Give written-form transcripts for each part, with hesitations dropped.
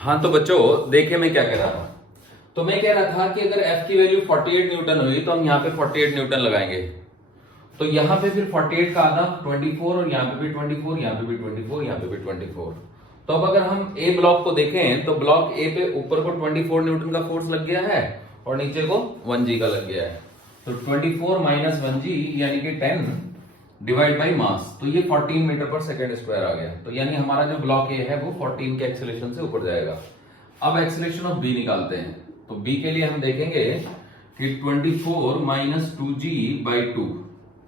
हाँ तो बच्चों देखिए मैं क्या कह रहा था। तो मैं कह रहा था कि अगर F की वैल्यू 48 न्यूटन हुई तो हम यहाँ पे 48 न्यूटन लगाएंगे। तो यहाँ पे फिर 48 का आधा 24 और यहाँ पे भी 24, यहाँ पे भी 24, यहाँ पे भी 24। तो अब अगर हम ए ब्लॉक को देखें तो ब्लॉक ए पे ऊपर को 24 न्यूटन का फोर्स लग गया है और नीचे को 1G का लग गया है। तो 24 माइनस 1G यानी कि 10 डिवाइड बाई मास, तो ये 14 मीटर पर सेकेंड स्क्वायर आ गया। तो यानी हमारा जो ब्लॉक ए है वो 14 के एक्सेलरेशन से ऊपर जाएगा। अब एक्सेलरेशन ऑफ बी निकालते हैं। तो बी के लिए हम देखेंगे कि 24 माइनस 2G बाई 2,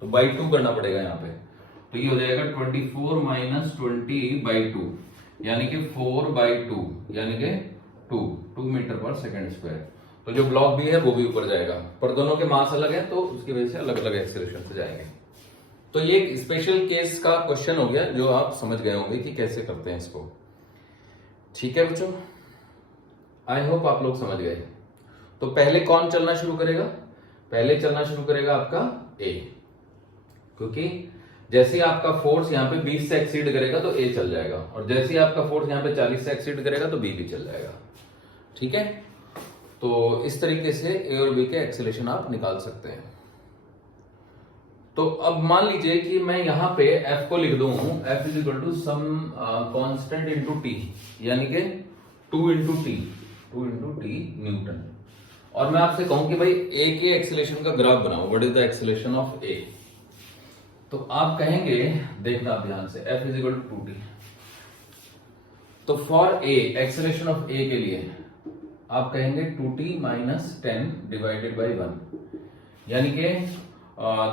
तो बाई 2 करना पड़ेगा यहाँ पे। तो ये हो जाएगा 24 माइनस 20 बाई 2 यानी कि 4 बाई 2 यानी कि 2 मीटर पर सेकेंड स्क्वायर। तो जो ब्लॉक बी है वो भी ऊपर जाएगा, पर दोनों के मास अलग है तो उसकी वजह से अलग अलग एक्सेलरेशन से जाएंगे। तो ये एक स्पेशल केस का क्वेश्चन हो गया जो आप समझ गए होंगे कि कैसे करते हैं इसको। ठीक है बच्चों, आई होप आप लोग समझ गए। तो पहले कौन चलना शुरू करेगा? पहले चलना शुरू करेगा आपका ए, क्योंकि जैसे ही आपका फोर्स यहाँ पे 20 से एक्सीड करेगा तो ए चल जाएगा, और जैसे ही आपका फोर्स यहाँ पे 40 से एक्सीड करेगा तो बी भी चल जाएगा। ठीक है, तो इस तरीके से ए और बी के एक्सेलरेशन आप निकाल सकते हैं। तो अब मान लीजिए कि मैं यहां पे F को लिख दूं, F is equal to some constant into t, यानी कि 2 इंटू टी न्यूटन। और मैं आपसे कहूं कि भाई A के एक्सेलरेशन का ग्राफ बनाओ, what is the acceleration of A। तो आप कहेंगे, देखना आप ध्यान से, F is equal to 2t। तो for A acceleration of A के लिए आप कहेंगे 2t माइनस 10 डिवाइडेड बाई 1, यानी कि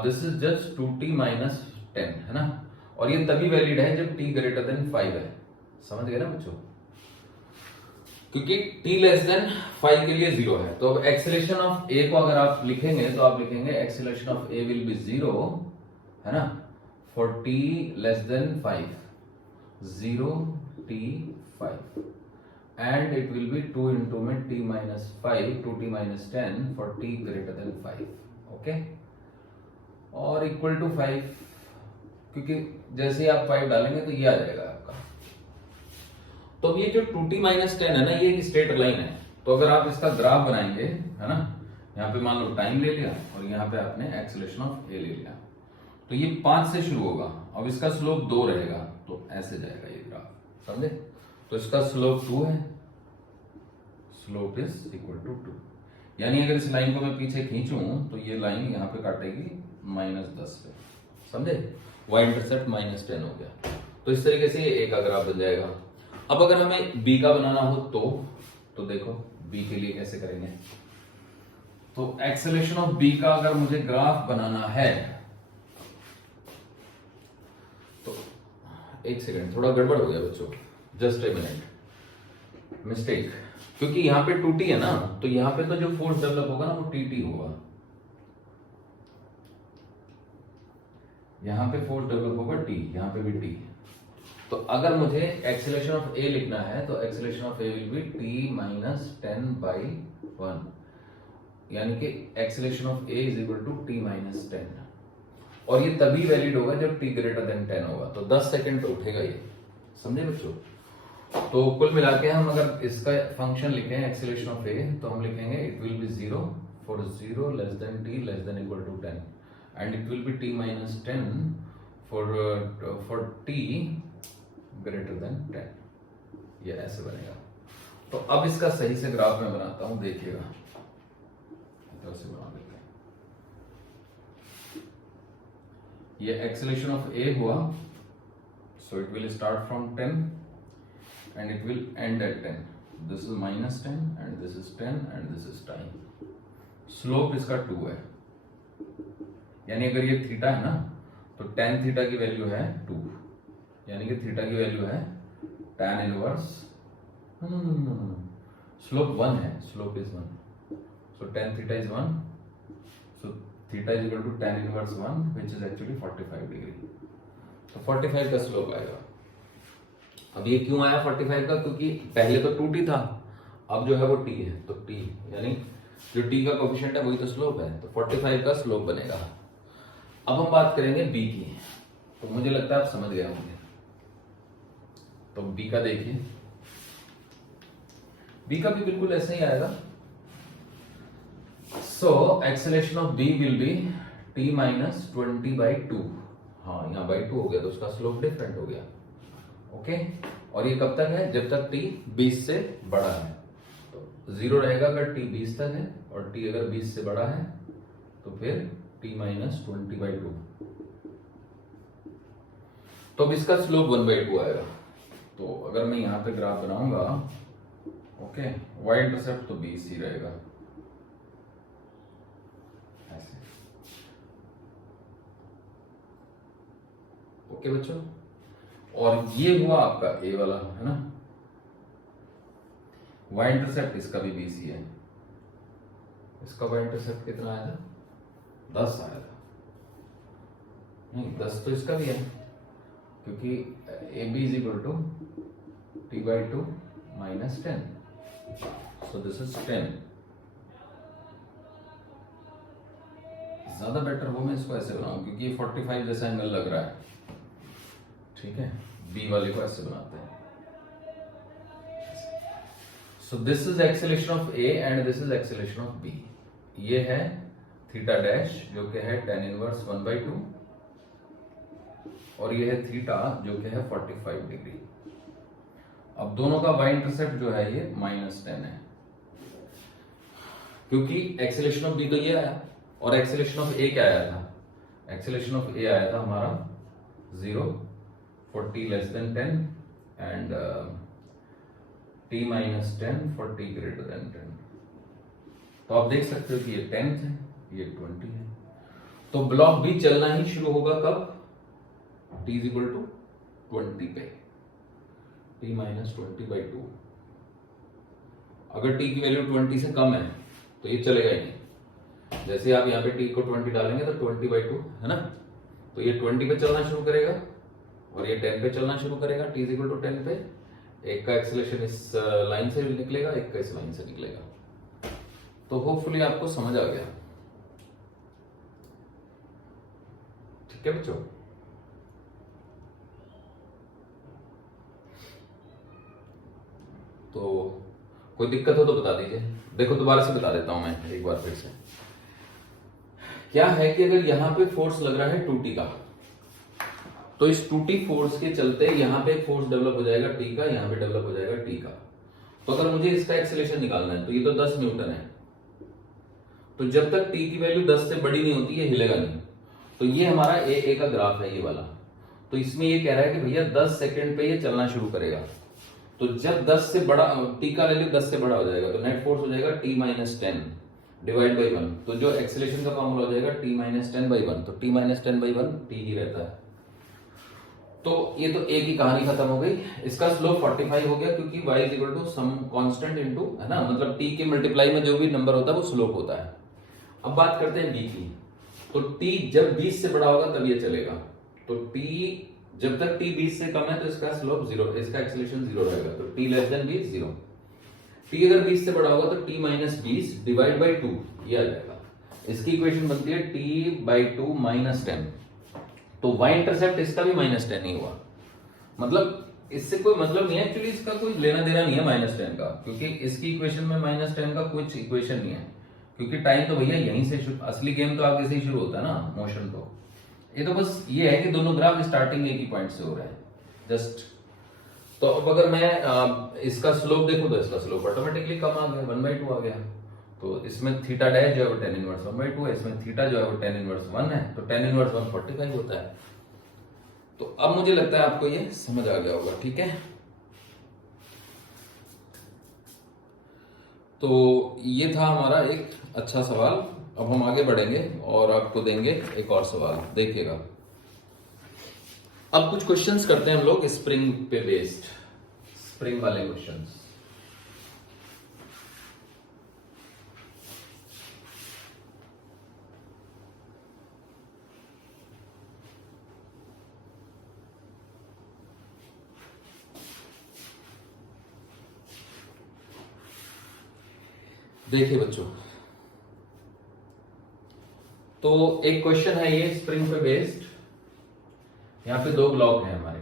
this is just 2t minus 10, है ना। और ये तभी वैलिड है जब t ग्रेटर देन 5 है। समझ गए ना बच्चों, क्योंकि t लेस देन 5 के लिए 0 है। तो अब एक्सेलरेशन ऑफ a को अगर आप लिखेंगे तो आप लिखेंगे acceleration of a will be 0, है ना, for t less then 5, 0t 5, and it will B 2 into में t minus 5 2t minus 10 for t greater than 5, okay, और इक्वल टू 5, क्योंकि जैसे ही आप 5 डालेंगे तो ये आ जाएगा आपका। तो अब ये जो 2t माइनस 10 है ना, ये एक स्ट्रेट लाइन है। तो अगर आप इसका ग्राफ बनाएंगे, है ना, यहाँ पे मान लो टाइम ले लिया और यहाँ पे आपने एक्सेलरेशन ऑफ ए ले लिया, तो ये 5 से शुरू होगा। अब इसका स्लोप 2 रहेगा, तो ऐसे जाएगा ये ग्राफ, समझे। तो इसका स्लोप 2 है, स्लोप इज इक्वल टू 2, यानी अगर इस लाइन को मैं पीछे खींचूं तो ये लाइन यहाँ पे काटेगी -10 पे, समझे। y इंटरसेप्ट -10 हो गया। तो इस तरीके से एक का ग्राफ बन जाएगा। अब अगर हमें b का बनाना हो तो देखो b के लिए कैसे करेंगे। तो एक्सेलरेशन ऑफ b का अगर मुझे ग्राफ बनाना है तो एक सेकंड, थोड़ा गड़बड़ हो गया बच्चों, जस्ट ए मिनट, मिस्टेक। क्योंकि यहाँ पे 2t है ना, तो यहाँ पे तो जो फोर्स डेवलप होगा ना वो tt होगा। यहाँ पे फोर्स डेवलप होगा t, यहाँ पे भी t। तो अगर मुझे एक्सेलरेशन ऑफ a लिखना है तो acceleration of a will be t minus 10 by 1, यानी कि acceleration of a is equal to t minus 10। और ये तभी वैलिड होगा जब t ग्रेटर देन 10 होगा। तो 10 सेकंड पे उठेगा ये, समझे बच्चों। तो कुल मिला के हम अगर इसका फंक्शन लिखें एक्सेलरेशन ऑफ a, तो हम लिखेंगे it will be 0 for 0 less than t less than equal to 10, and it will be t minus 10 for t greater than 10। ये ऐसे बनेगा। तो अब इसका सही से ग्राफ मैं बनाता हूं, देखिएगा, इधर से बना देते हैं। ये एक्सेलरेशन ऑफ a हुआ, so it will start from 10 and it will end at 10। this is -10 and this is 10 and this is time। Slope इसका 2 है, यानी अगर ये थीटा है ना तो tan थीटा की वैल्यू है 2, यानी कि थीटा की वैल्यू है tan इनवर्स, स्लोप 1 है, slope is 1, so tan theta is 1, so theta is equal to tan inverse 1 which is actually 45 degree. तो 45 का स्लोप आएगा। अब ये क्यों आया 45 का? क्योंकि पहले तो 2t था, अब जो है वो t है, तो t यानी जो t का कोफिशिएंट है वही तो स्लोप है, तो 45 का स्लोप बनेगा। अब हम बात करेंगे b की, तो मुझे लगता है आप समझ गए होंगे। तो b का देखिए, बी का भी बिल्कुल ऐसे ही आएगा। So acceleration of B will be t minus 20/2। हाँ, यहाँ बाई 2 हो गया तो उसका स्लोप डिफरेंट हो गया। ओके, और ये कब तक है? जब तक t 20 से बड़ा है। तो 0 रहेगा अगर t 20 तक है, और t अगर 20 से बड़ा है तो फिर t माइनस 20/2। तो अब इसका स्लोप 1/2 आएगा। तो अगर मैं यहां पे ग्राफ बनाऊंगा, ओके, y इंटरसेप्ट तो 20 ही रहेगा ऐसे। ओके बच्चों, और ये हुआ आपका a वाला, है ना। y इंटरसेप्ट इसका भी 20 ही है। इसका y इंटरसेप्ट कितना आया था? 10 आया था। नहीं, 10 तो इसका भी है, क्योंकि AB is equal to t/2 minus 10। So this is 10। ज्यादा बेटर हो मैं इसको ऐसे बनाऊं, क्योंकि ये 45 जैसा एंगल लग रहा है। ठीक है, B वाले को ऐसे बनाते हैं। सो this is acceleration of A and this is acceleration of B। ये है थीटा डैश जो कि है tan इनवर्स 1/2, और ये है थीटा जो कि है 45 डिग्री। अब दोनों का y इंटरसेप्ट जो है ये -10 है, क्योंकि एक्सेलरेशन ऑफ B तो ये आया, और एक्सेलरेशन ऑफ A क्या आया था? एक्सेलरेशन ऑफ A आया था हमारा 0, 40 less than 10 and t minus 10, 40 greater than 10। तो आप देख सकते हो कि ये 10 है, ये 20 है। तो ब्लॉक B चलना ही शुरू होगा कब? t इज इक्वल टू 20 पे, t माइनस 20/2। अगर t की वैल्यू 20 से कम है तो ये चलेगा ही नहीं। जैसे आप यहाँ पे t को 20 डालेंगे तो 20/2 है ना, तो ये 20 पे चलना शुरू करेगा और ये 10 पे चलना शुरू करेगा। t इज इक्वल टू 10 पे एक का एक्सेलरेशन इस लाइन से निकलेगा, एक का इस लाइन से निकलेगा। तो होपफुली आपको समझ आ गया। ठीक है बच्चों, तो कोई दिक्कत हो तो बता दीजिए। देखो दोबारा से बता देता हूं मैं एक बार फिर से। क्या है कि अगर यहां पे फोर्स लग रहा है 2t का, तो इस 2t फोर्स के चलते यहां पे फोर्स डेवलप हो जाएगा t का, यहां पे डेवलप हो जाएगा t का। तो अगर मुझे इसका एक्सेलरेशन निकालना है तो ये तो 10 न्यूटन है, तो जब तक t की वैल्यू 10 से बड़ी नहीं होती ये हिलेगा नहीं। तो ये हमारा a का ग्राफ है ये वाला। तो इसमें ये कह रहा है कि भैया 10 सेकंड पे ये चलना शुरू करेगा। तो जब 10 से बड़ा t का वैल्यू 10 से बड़ा हो जाएगा तो नेट फोर्स हो जाएगा t माइनस 10 डिवाइड बाई 1। तो जो एक्सेलरेशन का फॉर्मूला हो जाएगा t माइनस 10/1। तो t माइनस 10/1 t ही रहता है। तो ये तो a की कहानी खत्म हो गई। इसका स्लोप 45 हो गया, क्योंकि y is equal to some constant into, है ना, मतलब t के मल्टीप्लाई में जो भी नंबर होता है वो स्लोप होता है। अब बात करते हैं b की। तो t जब 20 से बड़ा होगा तब ये चलेगा। तो t जब तक t 20 से कम है तो इसका स्लोप 0, इसका एक्सेलरेशन 0 रहेगा। तो t लेस देन 20 0। t अगर 20 से बड़ा होगा तो t माइनस 20 डिवाइड बाई 2 ये आ जाएगा। इसकी इक्वेशन बनती है t/2 माइनस 10। तो y इंटरसेप्ट इसका भी -10 ही हुआ। मतलब इससे कोई मतलब नहीं है, एक्चुअली इसका कोई लेना देना नहीं है -10 का, क्योंकि इसकी इक्वेशन में -10 का कुछ इक्वेशन नहीं है, क्योंकि टाइम तो भैया यहीं से असली गेम तो आगे से ही शुरू होता है ना, मोशन। तो ये तो बस ये है कि दोनों ग्राफ स्टार्टिंग एक ही पॉइंट से हो रहे हैं जस्ट। तो अब अगर मैं इसका स्लोप देखूं तो इसका स्लोप ऑटोमेटिकली कम आ गया, 1/2 आ गया। तो इसमें थीटा डैश जो है वो tan इनवर्स 1/2 है, इसमें थीटा जो है वो tan इनवर्स 1 है। तो tan इनवर्स 1 45 होता है। तो अब मुझे लगता है आपको ये समझ आ गया होगा। ठीक है, तो ये था हमारा एक अच्छा सवाल। अब हम आगे बढ़ेंगे और आपको देंगे एक और सवाल, देखिएगा। अब कुछ क्वेश्चंस करते हैं हम लोग स्प्रिंग पे बेस्ड, स्प्रिंग वाले क्वेश्चंस। देखिए बच्चों, तो एक क्वेश्चन है ये स्प्रिंग पे बेस्ड। यहां पे 2 ब्लॉक हैं हमारे,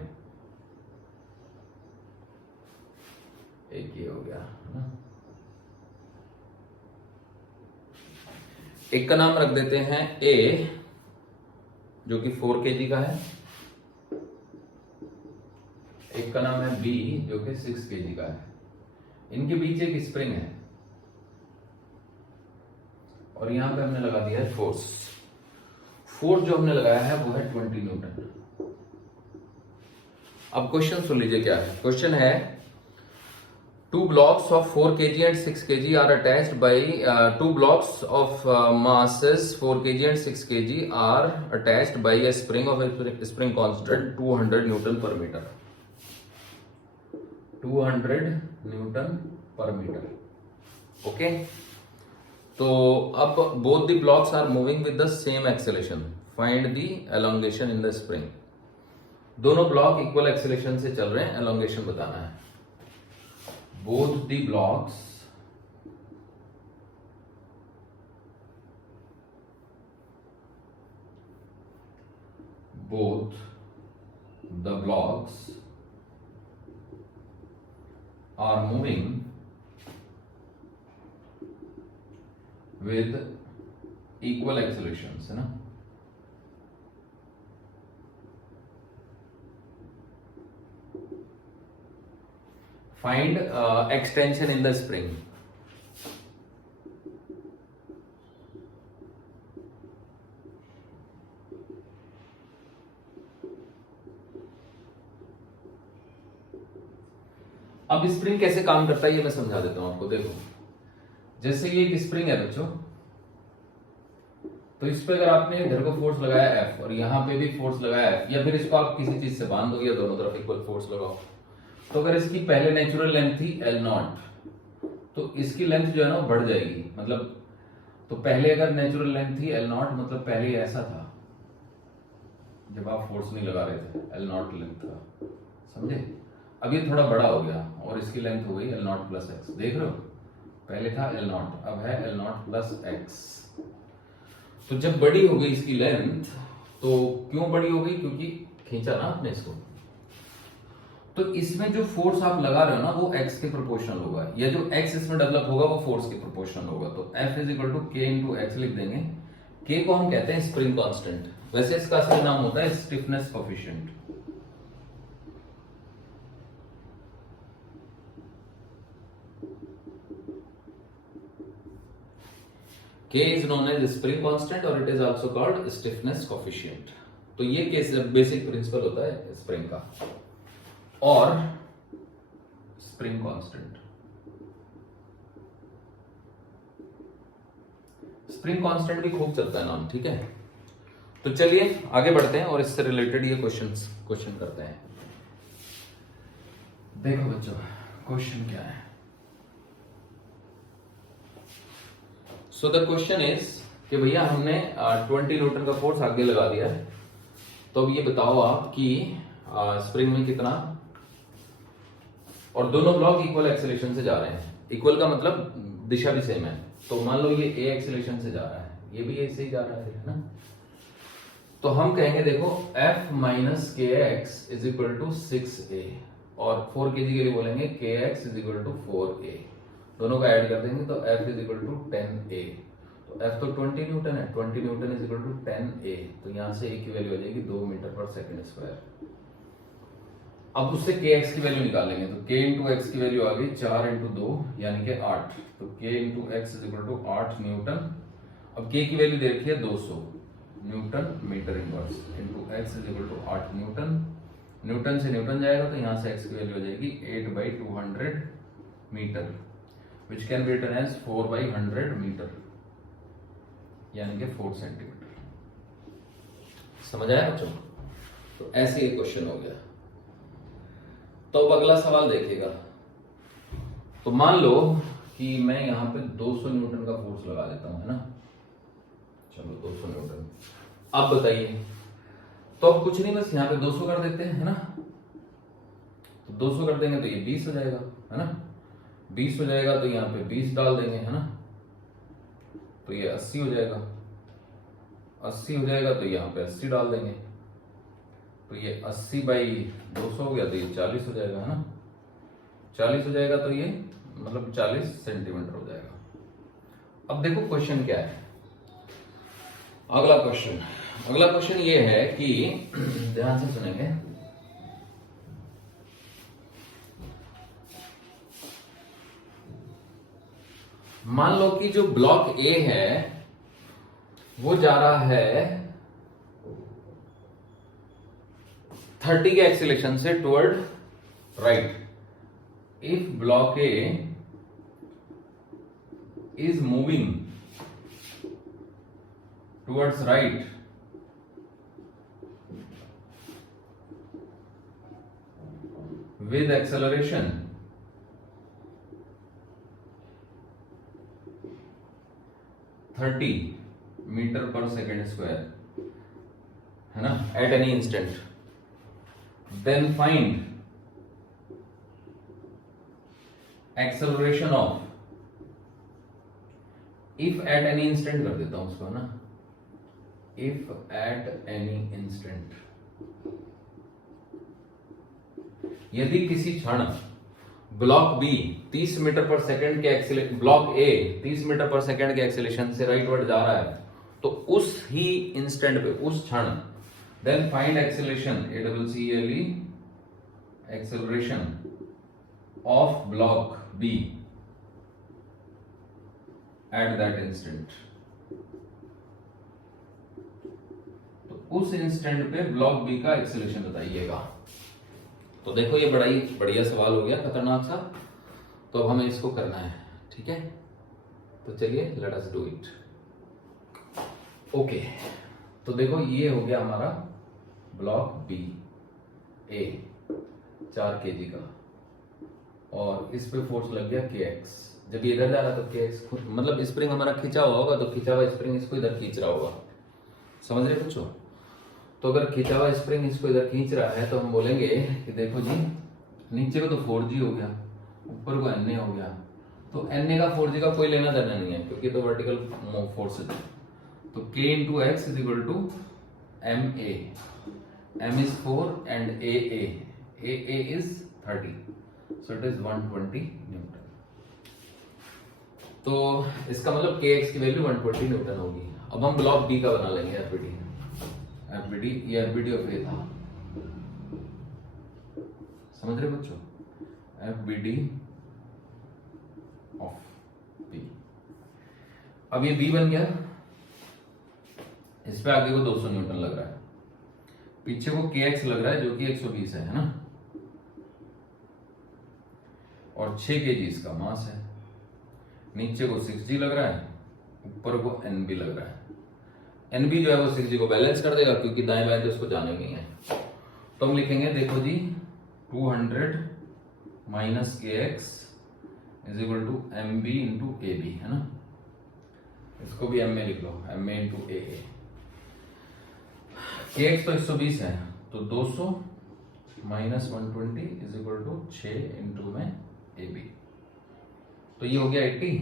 एक ये हो गया है ना, एक का नाम रख देते हैं ए, जो कि 4 kg का है, एक का नाम है बी जो कि 6 kg का है। इनके बीच एक स्प्रिंग है और यहां पे हमने लगा दिया है फोर्स। फोर्स जो हमने लगाया है वो है 20 न्यूटन। अब क्वेश्चन सुन लीजिए क्या है। क्वेश्चन है, two blocks of 4 kg and 6 kg are attached by two blocks of masses 4 kg and 6 kg are attached by a spring of a spring constant 200 newton per meter. 200 newton per meter. Okay. तो अब both the blocks are moving with the same acceleration. Find the elongation in the spring. दोनों block equal acceleration से चल रहे हैं, elongation बताना है। Both the blocks are moving with equal accelerations, है ना। Find extension in the spring. अब स्प्रिंग कैसे काम करता है ये मैं समझा देता हूं आपको। देखो, जैसे ये एक स्प्रिंग है बच्चों, तो इस पे अगर आपने इधर को फोर्स लगाया F और यहां पे भी फोर्स लगाया F, या फिर इसको आप किसी चीज से बांध दो या दोनों तरफ इक्वल फोर्स लगाओ, तो अगर इसकी पहले नेचुरल लेंथ थी L0, तो इसकी लेंथ जो है ना बढ़ जाएगी। मतलब तो पहले अगर नेचुरल लेंथ थी L0, मतलब पहले ऐसा था जब आप फोर्स नहीं लगा रहे थे, L0 लेंथ था, समझे। अब ये थोड़ा बड़ा हो गया और इसकी लेंथ हो गई L0 प्लस एक्स। देख रहे हो, पहले था L0, अब है L0 प्लस एक्स। तो जब बड़ी हो गई इसकी लेंथ, तो क्यों बड़ी हो गई? क्योंकि खींचा ना आपने इसको। तो इसमें जो फोर्स आप लगा रहे हो ना वो x के प्रोपोर्शनल होगा, या जो x इसमें डेवलप होगा वो फोर्स के प्रोपोर्शनल होगा। तो F is equal to K into x लिख देंगे। K को हम कहते हैं स्प्रिंग कांस्टेंट, वैसे इसका असली नाम होता है stiffness coefficient. K is known as spring constant और it is also called stiffness coefficient। तो ये केस बेसिक प्रिंसिपल होता है स्प्रिंग का। और स्प्रिंग कांस्टेंट, स्प्रिंग कांस्टेंट भी खूब चलता है नाम, ठीक है। तो चलिए आगे बढ़ते हैं और इससे रिलेटेड ये क्वेश्चन करते हैं। देखो बच्चों, क्वेश्चन क्या है। सो द क्वेश्चन इज कि भैया हमने 20 न्यूटन का फोर्स आगे लगा दिया है, तो अब ये बताओ आप कि स्प्रिंग में कितना, और दोनों ब्लॉक इक्वल एक्सेलरेशन से जा रहे हैं। इक्वल का मतलब दिशा भी सेम है। तो मान लो ये ए एक्सेलरेशन से जा रहा है, ये भी ऐसे ही जा रहा है ना। तो हम कहेंगे देखो F minus K x is equal to 6a, और 4 kg के लिए बोलेंगे के x is equal to 4a। दोनों को ऐड कर देंगे तो F is equal to 10a। तो F तो 20 न्यूटन है, 20 Newton is equal to 10a। तो यहां से a की वैल्यू आ जाएगी 2 मीटर पर सेकंड स्क्वायर। अब उससे के एक्स की वैल्यू निकालेंगे, तो के इंटू एक्स की वैल्यू आ गई 4 इंटू 2 यानी कि 8। तो K into x is equal to 8 newton. अब के की वैल्यू दे रखी है 200 newton metre inverse, into x is equal to 8 newton. Newton से न्यूटन जाएगा तो यहां से एक्स की वैल्यू आ जाएगी 8/200 metre, which can be written as 4/100 metre, यानी कि 4 सेंटीमीटर। समझ आया बच्चों? तो ऐसे ये क्वेश्चन हो गया। तो अब अगला सवाल देखिएगा। तो मान लो कि मैं यहां पे 200 न्यूटन का फोर्स लगा देता हूं, है ना। चलो 200 न्यूटन। अब बताइए, तो अब कुछ नहीं, बस यहां पे 200 कर देते हैं, है ना। तो 200 कर देंगे तो ये 20 हो जाएगा, है ना। 20 हो जाएगा तो यहां पे 20 डाल देंगे, है ना। तो ये 80 हो जाएगा। 80 हो जाएगा तो यहां पे 80 डाल देंगे, तो ये 80/200 हो गया, तो ये 40 हो जाएगा, है ना। 40 हो जाएगा तो ये मतलब 40 सेंटीमीटर हो जाएगा। अब देखो क्वेश्चन क्या है। अगला क्वेश्चन ये है कि ध्यान से सुनेंगे। मान लो कि जो ब्लॉक ए है वो जा रहा है 30 के एक्सीलरेशन से toward right. If block A is moving towards right with acceleration (30 meter per second square) है ना, at any instant, then find acceleration of, if at any instant कर देता हूं उसको ना, if at any instant, यदि किसी क्षण ब्लॉक बी 30 मीटर पर सेकंड के एक्सीलरेशन, ब्लॉक ए 30 मीटर पर सेकंड के एक्सीलरेशन से राइटवर्ड जा रहा है, तो उस ही इंस्टेंट पे, उस क्षण, then find acceleration, ACCLE, acceleration of block B at that instant. उस इंस्टेंट पे ब्लॉक बी का एक्सीलरेशन बताइएगा। तो देखो ये बड़ा ही बढ़िया सवाल हो गया, खतरनाक सा। तो अब हमें इसको करना है, ठीक है। तो चलिए let us do it. Okay, तो देखो ये हो गया हमारा ब्लॉक बी ए 4 kg का, और इस पे फोर्स लग गया kx। जब ये इधर जा रहा तो kx मतलब स्प्रिंग हमारा खींचा हुआ होगा, तो खींचा हुआ स्प्रिंग इसको इधर खींच रहा होगा, समझ रहे बच्चों। तो अगर खींचा हुआ स्प्रिंग इसको इधर खींच रहा है तो हम बोलेंगे कि देखो जी, नीचे को तो 4g हो गया, ऊपर को na हो गया, तो na का 4g का कोई लेना देना नहीं है, क्योंकि तो वर्टिकल फोर्स है। तो k into x is equal to ma, m is 4 and aa is 30, so it is 120 Newton. तो इसका मतलब kx की वैल्यू 120 न्यूटन होगी। अब हम ब्लॉक बी का बना लेंगे एफबीडी, ये एफबीडी ऑफ ए था, समझ रहे बच्चों, एफबीडी ऑफ बी। अब ये बी बन गया, इस पे आगे को 200 न्यूटन लग रहा है, पीछे को kx लग रहा है जो कि 120 है ना, और 6 kg इसका मास है। नीचे को 6g लग रहा है, ऊपर को nb लग रहा है। nb जो है वो 6g को बैलेंस कर देगा, क्योंकि दाएं बाएं तो इसको जाने नहीं है। तो हम लिखेंगे, देखो जी, 200 minus kx is equal to mb into ab, है ना। इसको भी m में लिख लो, ma इंटू aa। kx तो 120 है, तो 200 minus 120 is equal to 6 into में ab। तो ये हो गया 80,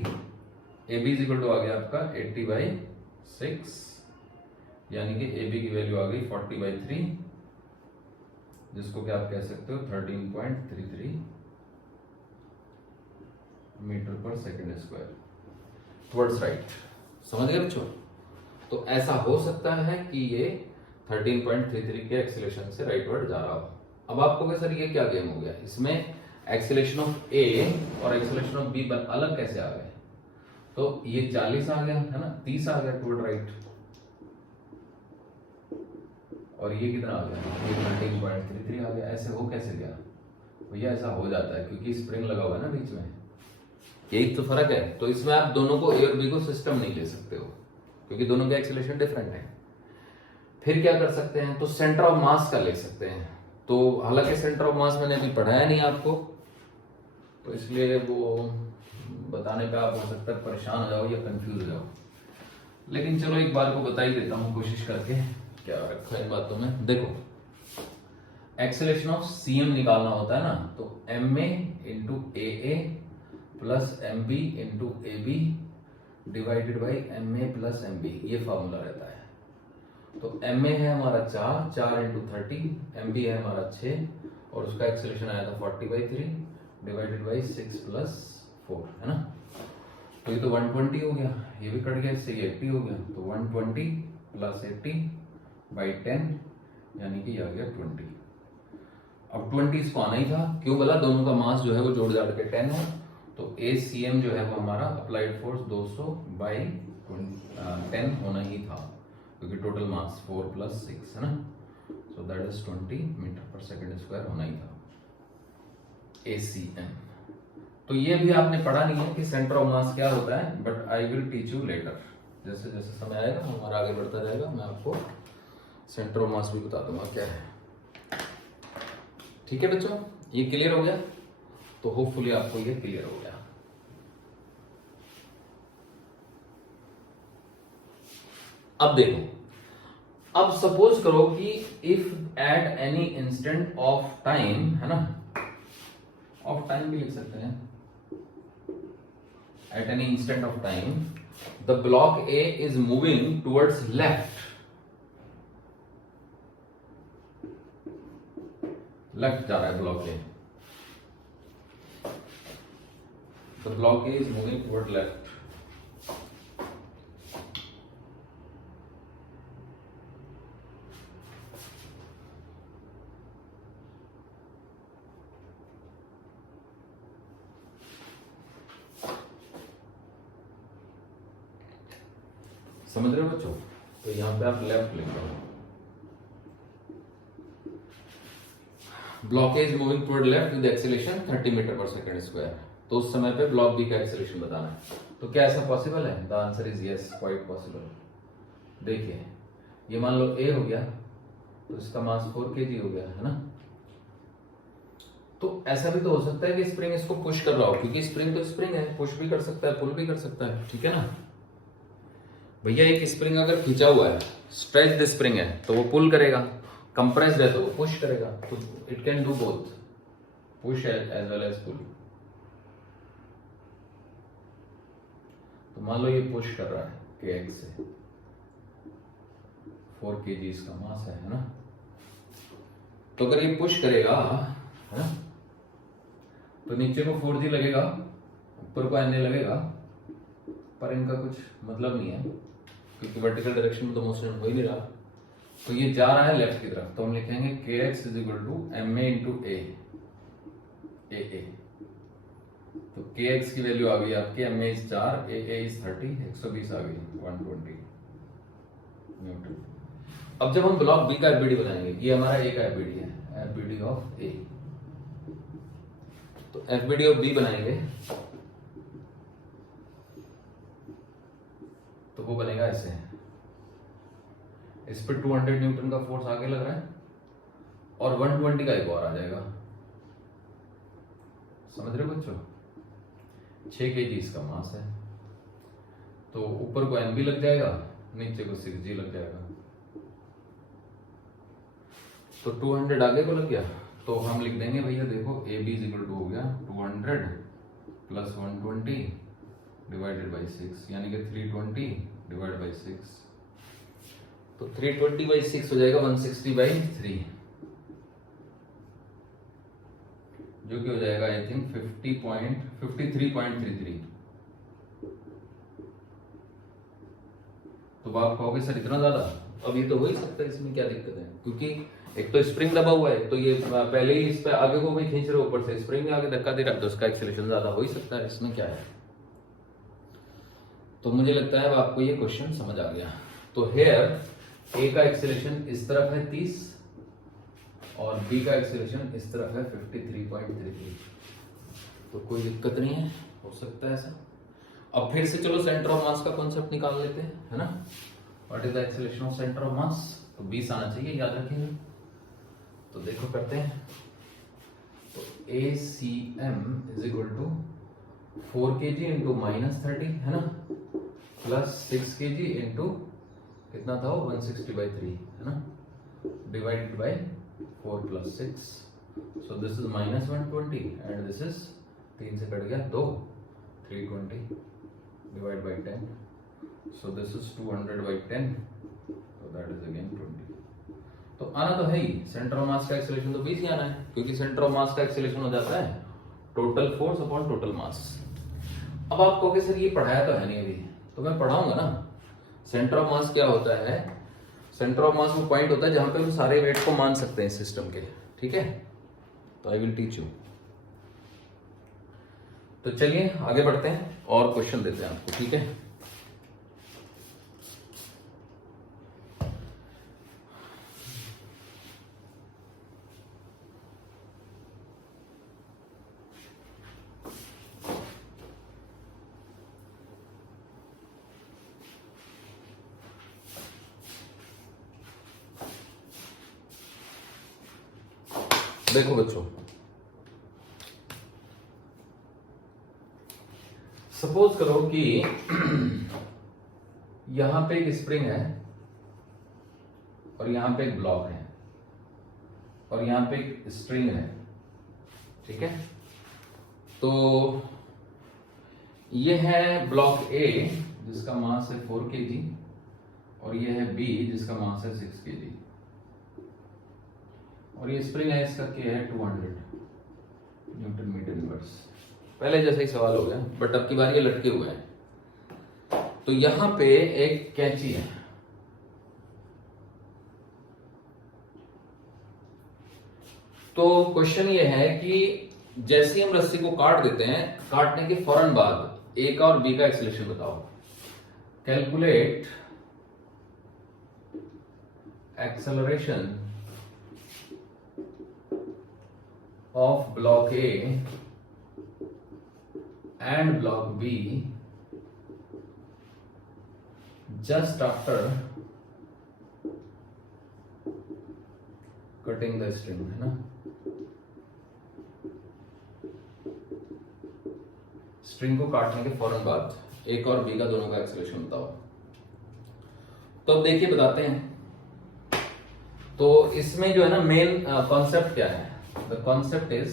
ab इज इक्वल टू आ गया आपका 80/6, यानी कि AB की वैल्यू आ गई 40/3, जिसको कि आप कह सकते हो 13.33 मीटर पर सेकंड स्क्वायर टुवर्ड्स राइट। समझ गए बच्चों। तो ऐसा हो सकता है कि ये 13.33 के एक्सीलरेशन से राइटवर्ड जा रहा हो। अब आपको सर ये क्या गेम हो गया, इसमें एक्सीलरेशन ऑफ ए और एक्सीलरेशन ऑफ बी अलग कैसे आ गए। तो ये 40 आ गया है ना, 30 आ गया टुवर्ड राइट, और ये कितना आ गया, ये 13.33 आ गया। ऐसे हो कैसे गया भैया, ऐसा हो जाता है क्योंकि स्प्रिंग लगा हुआ है ना बीच में, यही तो फर्क है। तो इसमें आप दोनों को ए और बी को सिस्टम नहीं ले सकते हो, क्योंकि दोनों के एक्सीलरेशन डिफरेंट है। फिर क्या कर सकते हैं, तो सेंटर ऑफ मास का ले सकते हैं। तो हालांकि सेंटर ऑफ मास मैंने अभी पढ़ाया नहीं आपको, तो इसलिए वो बताने पे आप हो सकता है परेशान हो जाओ या कंफ्यूज हो जाओ, लेकिन चलो एक बार को बता ही देता हूँ कोशिश करके क्या रखा है इन बातों में। देखो, एक्सेलरेशन ऑफ सीएम निकालना होता है ना, तो ma into AA plus MB into AB divided by MA plus MB, ये फॉर्मूला रहता है। तो MA है हमारा 4 इंटू 30, MB है हमारा 6, और उसका एक्सेलरेशन आया था 40/3 डिवाइडेड बाई 6 प्लस 4, है ना। तो ये तो 120 हो गया, ये भी कट गया, इससे ये 80 हो गया। तो 120 प्लस 80/10 यानी कि आ गया 20। अब 20 इसको आना ही था, क्यों बोला, दोनों का मास जो है वो जोड़ जाड़ के 10 है, तो ACM जो है वो हमारा अप्लाइड फोर्स 200/10 होना ही था, क्योंकि टोटल मास 4 + 6 है ना, सो दैट इज 20 मीटर/सेकंड² होना ही था ACM। तो ये भी आपने पढ़ा नहीं है कि सेंटर ऑफ मास क्या होता है, but I will teach you later. जैसे जैसे समय आएगा हमारा आगे बढ़ता जाएगा, मैं आपको सेंटर ऑफ मास भी बता दूंगा क्या है। ठीक है बच्चों, ये क्लियर हो गया? तो होपफुली आपको ये क्लियर हो गया। अब देखो, अब सपोज करो कि if at any instant of time, है ना, ऑफ टाइम भी लिख सकते हैं, at any instant of time the block A is moving towards left, left जा रहा है block A, the block A is moving toward left. समझ रहे हो बच्चों? तो यहां पे आप लेफ्ट लिख लो, block A is moving toward left with acceleration 30 मीटर/सेकंड²। तो उस समय पे ब्लॉक बी का एक्सीलरेशन बताना है। तो क्या ऐसा पॉसिबल है? The answer is yes, quite possible. देखिए, ये मान लो ए हो गया, तो इसका मास 4 kg हो गया, है ना। तो ऐसा भी तो हो सकता है कि स्प्रिंग इसको पुश कर रहा हो, क्योंकि स्प्रिंग तो स्प्रिंग है, पुश भी कर सकता है, पुल भी कर सकता है, ठीक है ना भैया। एक स्प्रिंग अगर खींचा हुआ है, स्ट्रेच्ड स्प्रिंग है, तो वो पुल करेगा, कंप्रेस्ड है तो वो पुश करेगा। तो it can do both, push as well as pull. तो मान लो ये पुश कर रहा है kx से, 4 kg इसका मास है ना। तो अगर ये पुश करेगा, है ना, तो नीचे को 4g लगेगा, ऊपर को na लगेगा, पर इनका कुछ मतलब नहीं है, क्योंकि वर्टिकल डायरेक्शन में तो मोशन हो ही नहीं रहा। तो ये जा रहा है लेफ्ट की तरफ, तो हम लिखेंगे kx = ma × a। तो kx की वैल्यू आ गई आपकी, ma इज 4, a इज 30, 120 आ गई, 120 न्यूटन। अब जब हम ब्लॉक बी का एफबीडी बनाएंगे, ये हमारा ए का एफबीडी है, एफबीडी ऑफ ए। तो एफबीडी ऑफ बी बनाएंगे तो वो बनेगा ऐसे, इस पे 200 न्यूटन का फोर्स आगे लग रहा है और 120 का एक और आ जाएगा। समझ रहे हो बच्चों? 6 kg इसका मास है, तो ऊपर को mb लग जाएगा, नीचे को 6g लग जाएगा। तो 200 आगे को लग गया, तो हम लिख देंगे भैया, देखो AB = हो गया 200 + 120 / 6, यानी कि 320 / 6। तो 320/6 हो जाएगा 160/3, जो कि हो जाएगा आई थिंक 53.33। तो आप कहोगे सर इतना ज्यादा, अब ये तो हो ही सकता है, इसमें क्या दिक्कत है, क्योंकि एक तो स्प्रिंग दबा हुआ है, तो ये पहले ही इस पे आगे को भी खींच रहे हो, ऊपर से स्प्रिंग आगे धक्का दे रहा है, तो उसका एक्सीलरेशन ज्यादा हो ही सकता है, इसमें क्या है। तो मुझे लगता है अब आपको ये क्वेश्चन समझ आ गया। तो हेयर ए का एक्सीलरेशन इस तरफ है 30 और बी का एक्सीलरेशन इस तरफ है 53.33। तो कोई दिक्कत नहीं है, हो सकता है ऐसा। अब फिर से चलो सेंटर ऑफ मास का कॉन्सेप्ट निकाल लेते हैं, है ना। What is the acceleration of centre of mass? तो 20 आना चाहिए, याद रखेंगे। तो देखो करते हैं, तो ACM = 4 kg × -30, है ना, प्लस 6 kg × कितना था वो 160/3, है ना, divided by 4 + 6। So this is -120 and this is 3 से कट गया 2, 320 divide by 10। So this is 200/10, तो दैट इज अगेन 20। तो आना तो है ही, सेंटर ऑफ मास का एक्सीलरेशन तो 20 ही आना है, क्योंकि सेंटर ऑफ मास का एक्सीलरेशन हो जाता है total force upon total mass. अब आप कहोगे सर ये पढ़ाया तो है नहीं अभी, तो मैं पढ़ाऊंगा ना। सेंटर ऑफ मास क्या होता है सेंटर ऑफ मास वो पॉइंट होता है जहां पे हम सारे वेट को मान सकते हैं सिस्टम के, ठीक है। तो आई विल टीच यू। तो चलिए आगे बढ़ते हैं और क्वेश्चन देते हैं आपको, ठीक है। देखो बच्चों, सपोज करो कि यहां पे एक स्प्रिंग है और यहां पे एक ब्लॉक है और यहां पे एक स्ट्रिंग है, ठीक है। तो ये है ब्लॉक ए जिसका मास है 4 kg और ये है बी जिसका मास है 6 kg और ये स्प्रिंग है, इसका क्या है 200 न्यूटन मीटर इनवर्स। पहले जैसा ही सवाल हो गया, बट अब की बार ये लटके हुए हैं। तो यहां पे एक कैंची है, तो क्वेश्चन ये है कि जैसे ही हम रस्सी को काट देते हैं, काटने के फौरन बाद ए का और बी का एक्सेलरेशन बताओ। Calculate acceleration of block A and block B just after cutting the string, है ना। स्ट्रिंग को काटने के फौरन बाद एक और बी का दोनों का एक्सेलरेशन बताओ। तो अब देखिए बताते हैं। तो इसमें जो है ना मेन कॉन्सेप्ट क्या है, द कॉन्सेप्ट इज